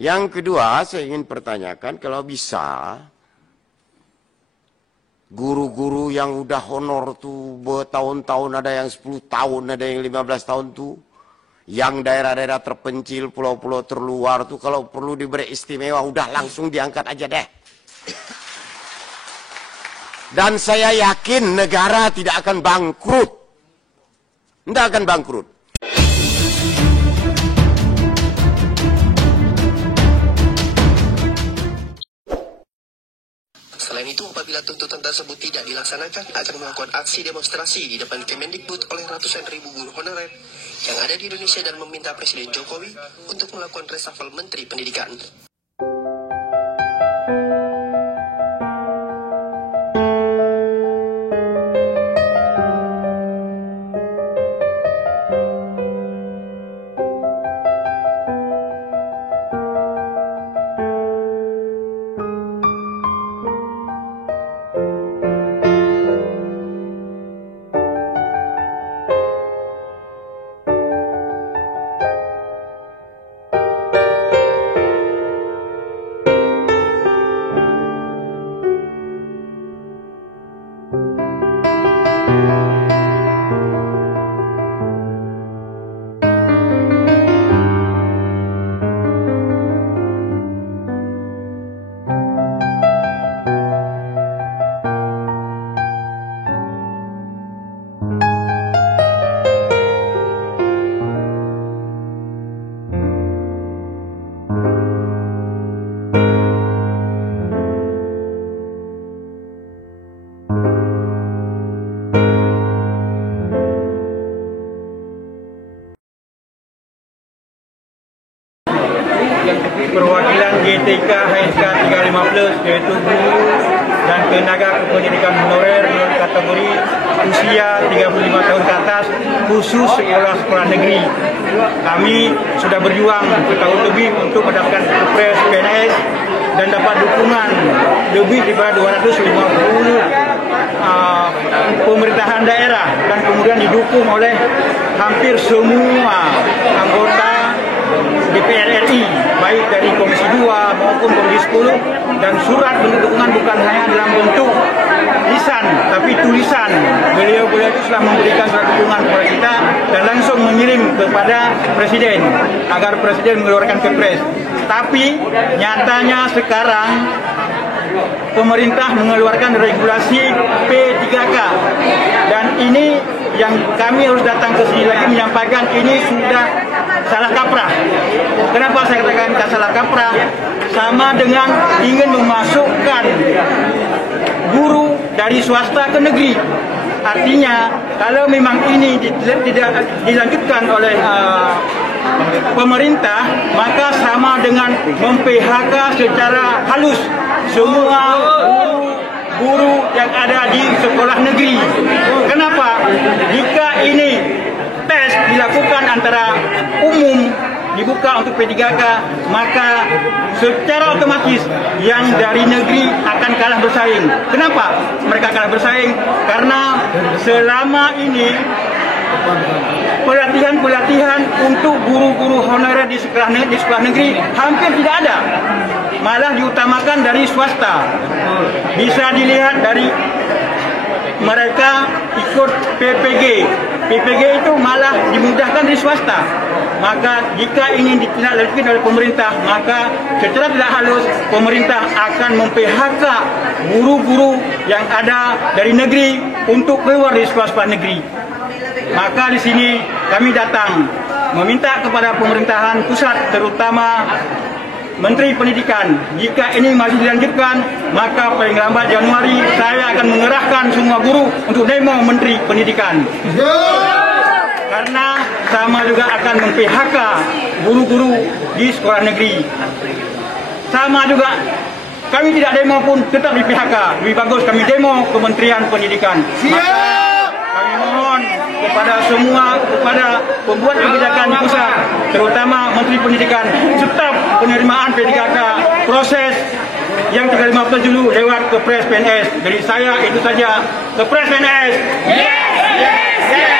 Yang kedua, saya ingin pertanyakan kalau bisa, guru-guru yang udah honor tuh bertahun-tahun, ada yang 10 tahun, ada yang 15 tahun tuh, yang daerah-daerah terpencil, pulau-pulau terluar tuh, kalau perlu diberi istimewa, udah langsung diangkat aja deh. Dan saya yakin negara tidak akan bangkrut. Tidak akan bangkrut. Selain itu, apabila tuntutan tersebut tidak dilaksanakan, akan melakukan aksi demonstrasi di depan Kemendikbud oleh ratusan ribu guru honorer yang ada di Indonesia dan meminta Presiden Jokowi untuk melakukan reshuffle Menteri Pendidikan. Perwakilan GTK HSK 35+ yaitu guru dan tenaga kependidikan honorer kategori usia 35 tahun ke atas khusus sekolah-sekolah negeri. Kami sudah berjuang setahun lebih untuk mendapatkan Kepres PNS dan dapat dukungan lebih daripada 250 pemerintahan daerah dan kemudian didukung oleh hampir semua anggota DPR RI, baik dari Komisi 2 maupun Komisi 10, dan surat bentuk dukungan bukan hanya dalam bentuk lisan, tapi tulisan. Beliau-beliau itu telah memberikan surat dukungan kepada kita dan langsung mengirim kepada Presiden agar Presiden mengeluarkan Kepres. Tapi nyatanya sekarang pemerintah mengeluarkan regulasi P3K dan ini yang kami harus datang ke sini lagi menyampaikan ini sudah salah kaprah. Kenapa saya katakan salah kaprah? Sama dengan ingin memasukkan guru dari swasta ke negeri. Artinya kalau memang ini tidak dilanjutkan oleh pemerintah, maka sama dengan mem-PHK secara halus semua guru yang ada di sekolah negeri. Kenapa? Jika ini tes dilakukan antara umum dibuka untuk P3K, maka secara otomatis yang dari negeri akan kalah bersaing. Kenapa mereka kalah bersaing? Karena selama ini pelatihan untuk guru-guru honorer di sekolah negeri hampir tidak ada, malah diutamakan dari swasta. Bisa dilihat dari mereka ikut PPG. PPG itu malah dimudahkan dari swasta. Maka jika ini ditindaklanjuti oleh pemerintah, maka secara tidak halus pemerintah akan mem-PHK guru-guru yang ada dari negeri untuk keluar dari sekolah-sekolah negeri. Maka di sini kami datang meminta kepada pemerintahan pusat, terutama Menteri Pendidikan, jika ini masih dilanjutkan, maka paling lambat Januari saya akan mengerahkan semua guru untuk demo Menteri Pendidikan. Karena sama juga akan mem-PHK guru-guru di sekolah negeri. Sama juga kami tidak demo pun tetap di PHK. Lebih bagus kami demo Kementerian Pendidikan. Maka kami mohon kepada semua, kepada pembuat kebijakan pusat, terutama Menteri Pendidikan, stop penerimaan P3K, proses yang 315 dulu lewat Kepres PNS. Dari saya itu saja, Kepres PNS. Yes, yes, yes.